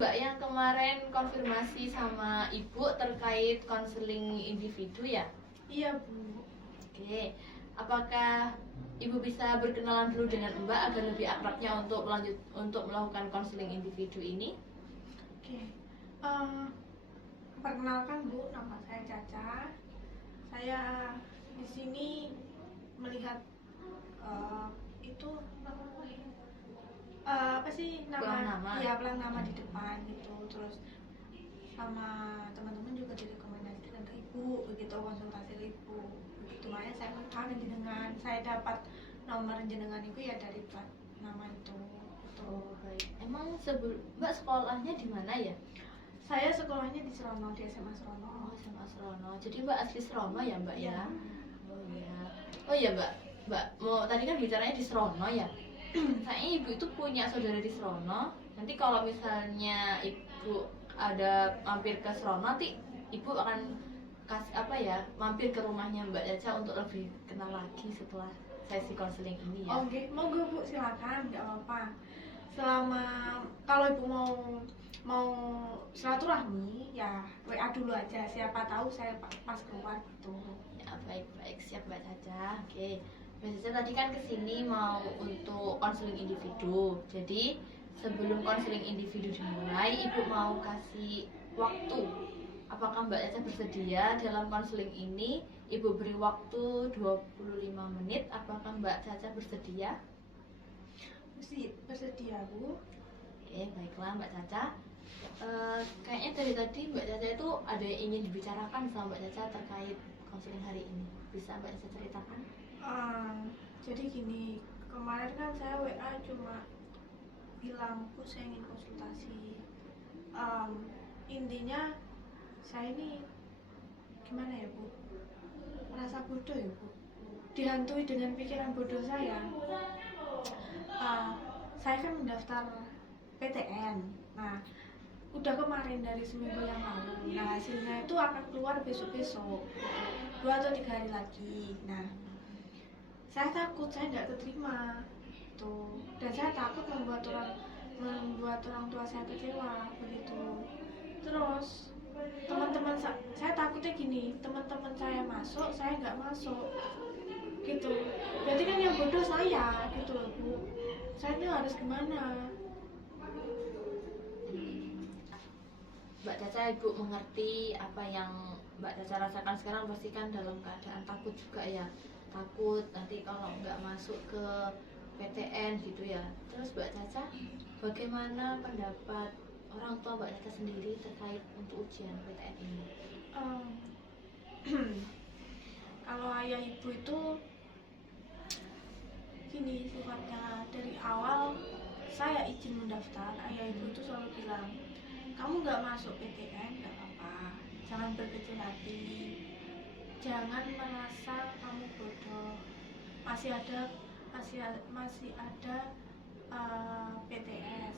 Mbak yang kemarin konfirmasi sama Ibu terkait konseling individu ya? Iya Bu. Oke, apakah Ibu bisa berkenalan dulu dengan Mbak agar lebih akrabnya untuk melakukan konseling individu ini? Oke. Perkenalkan Bu, nama saya Caca. Saya di sini melihat itu apa sih Pelang nama. Ya, pelang nama di depan gitu. Terus sama teman-teman juga direkomendasikan ke Ibu, begitu konsultasi ke Ibu. Begitu makanya saya kangen jenengan. Saya dapat nomor jenengan itu ya dari plat nama itu. Gitu. Oh baik. Emang Mbak sekolahnya di mana ya? Saya sekolahnya di Serono, di SMA Serono. Oh, SMA Serono. Jadi Mbak asli Serono ya Mbak ya? Ya. Oh iya. Oh iya Mbak. Mbak mau tadi kan bicaranya di Serono ya. Kayaknya Ibu itu punya saudara di Serono. Nanti kalau misalnya Ibu ada mampir ke Serono, nanti Ibu akan kasih apa ya, mampir ke rumahnya Mbak Caca untuk lebih kenal lagi setelah sesi konseling ini ya. Oke, monggo Bu, silakan, nggak apa-apa. Selama kalau Ibu mau silaturahmi ya WA dulu aja, siapa tahu saya pas keluar gitu. Ya baik siap Mbak Caca. Oke. Mbak Caca tadi kan kesini mau untuk konseling individu. Jadi sebelum konseling individu dimulai, Ibu mau kasih waktu. Apakah Mbak Caca bersedia dalam konseling ini? Ibu beri waktu 25 menit. Apakah Mbak Caca bersedia? Mesti bersedia Bu. Oke, baiklah Mbak Caca. Kayaknya dari tadi Mbak Caca itu ada yang ingin dibicarakan sama Mbak Caca terkait konseling hari ini. Bisa Mbak Caca ceritakan? Jadi gini, kemarin kan saya WA cuma bilang Bu saya ingin konsultasi. Intinya saya ini gimana ya Bu, merasa bodoh ya Bu, dihantui dengan pikiran bodoh saya. Saya kan mendaftar PTN. Nah, udah kemarin dari seminggu yang lalu. Nah, hasilnya itu akan keluar besok-besok, 2 atau 3 hari lagi. Nah, saya takut saya nggak keterima tuh, dan saya takut membuat orang tua saya kecewa begitu. Terus teman-teman saya takutnya gini, teman-teman saya masuk, saya nggak masuk gitu. Berarti kan yang bodoh saya gitu loh Bu. Saya ini harus gimana? Mbak Caca, Ibu mengerti apa yang Mbak Caca rasakan sekarang. Pasti kan dalam keadaan takut juga ya. Takut nanti kalau nggak masuk ke PTN gitu ya. Terus Mbak Caca, bagaimana pendapat orang tua Mbak Caca sendiri terkait untuk ujian PTN ini? Kalau ayah ibu itu gini sifatnya, dari awal saya izin mendaftar, ayah ibu itu selalu bilang, kamu nggak masuk PTN nggak apa-apa, jangan berkecil hati, jangan merasa kamu bodoh, masih ada PTS.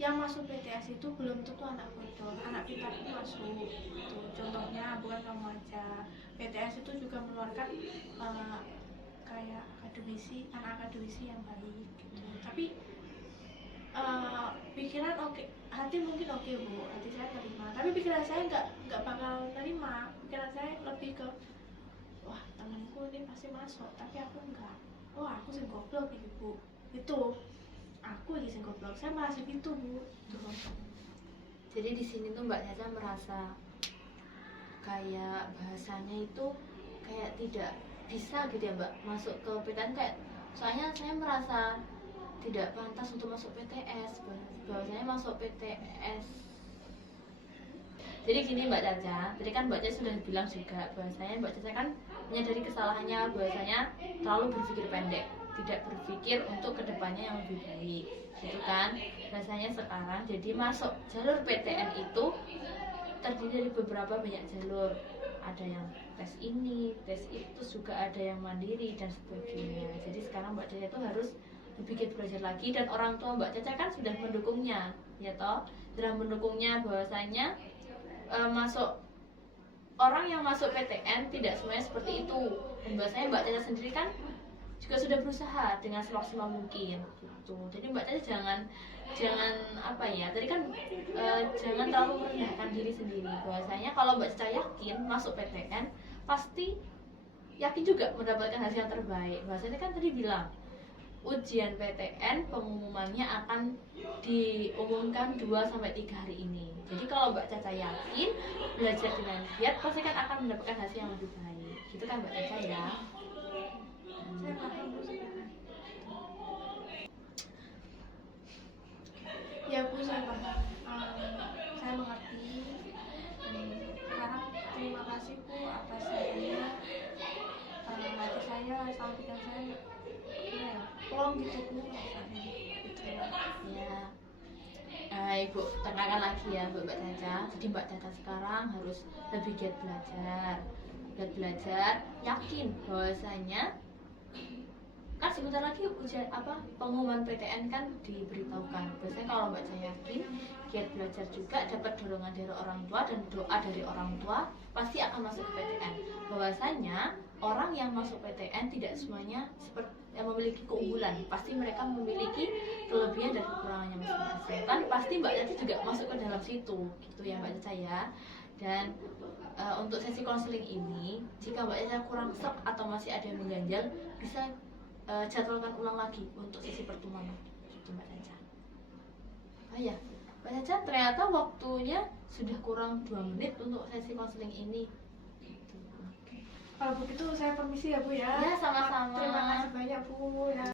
Yang masuk PTS itu belum tentu anak bodoh, anak pintar itu masuk gitu. Contohnya bukan kamu aja, PTS itu juga mengeluarkan kayak anak akademisi yang baik gitu. Tapi pikiran oke, hati mungkin oke Bu, hati saya terima, tapi pikiran saya nggak bakal terima. Pikiran saya lebih ke, wah temanku ini pasti masuk tapi aku enggak, wah aku sing goblok ini Bu, itu aku lagi sing goblok, saya merasa gitu Bu. Jadi di sini tuh Mbak Caca merasa kayak bahasanya itu kayak tidak bisa gitu ya Mbak masuk ke PTN, kayak soalnya saya merasa tidak pantas untuk masuk PTS, bahwasanya masuk PTS. Jadi gini Mbak Caca, tadi kan Mbak Caca sudah bilang juga bahwasanya Mbak Caca kan menyadari kesalahannya, bahwasanya terlalu berpikir pendek, tidak berpikir untuk kedepannya yang lebih baik, gitu kan? Bahwasanya sekarang jadi masuk jalur PTN itu terdiri dari beberapa banyak jalur, ada yang tes ini, tes itu, juga ada yang mandiri dan sebagainya. Jadi sekarang Mbak Caca itu harus berpikir belajar lagi, dan orang tua Mbak Caca kan sudah mendukungnya, ya toh, sudah mendukungnya bahwasanya orang yang masuk PTN tidak semuanya seperti itu. Dan bahwasanya Mbak Caca sendiri kan juga sudah berusaha dengan semaksimal mungkin gitu. Jadi Mbak Caca jangan apa ya, tadi kan jangan terlalu merendahkan diri sendiri. Bahwasanya kalau Mbak Caca yakin masuk PTN, pasti yakin juga mendapatkan hasil yang terbaik. Bahwasanya kan tadi bilang ujian PTN pengumumannya akan diumumkan 2-3 hari ini. Jadi kalau Mbak Caca yakin belajar dengan giat, pasti kan akan mendapatkan hasil yang lebih baik. Gitu kan Mbak Caca ya? Saya paham Bu. Ya Bu, saya paham. Saya mengerti. Sekarang terima kasih Bu atas sarannya. Hati saya sama pikiran saya gimana ya, plong gitu Bu rasanya gitu Ya. Ibu tekankan lagi ya Mbak Caca. Jadi Mbak Caca sekarang harus lebih giat belajar, yakin bahwasanya kan sebentar lagi ujian pengumuman PTN kan diberitahukan. Biasanya kalau Mbak Caca yakin giat belajar juga, dapat dorongan dari orang tua dan doa dari orang tua, pasti akan masuk ke PTN. Bahwasanya orang yang masuk PTN tidak semuanya seperti yang memiliki keunggulan, pasti mereka memiliki kelebihan dan kekurangannya masing-masing. Kan pasti Mbak Caca juga masuk ke dalam situ, gitu ya Mbak Caca ya. Dan untuk sesi konseling ini, jika Mbak Caca kurang sek atau masih ada yang mengganjal, bisa jadwalkan ulang lagi untuk sesi pertemuan itu Mbak Caca. Oh ya, Mbak Caca, ternyata waktunya sudah kurang 2 menit untuk sesi konseling ini. Kalau begitu saya permisi ya Bu ya. Ya, sama-sama. Terima kasih banyak Bu ya.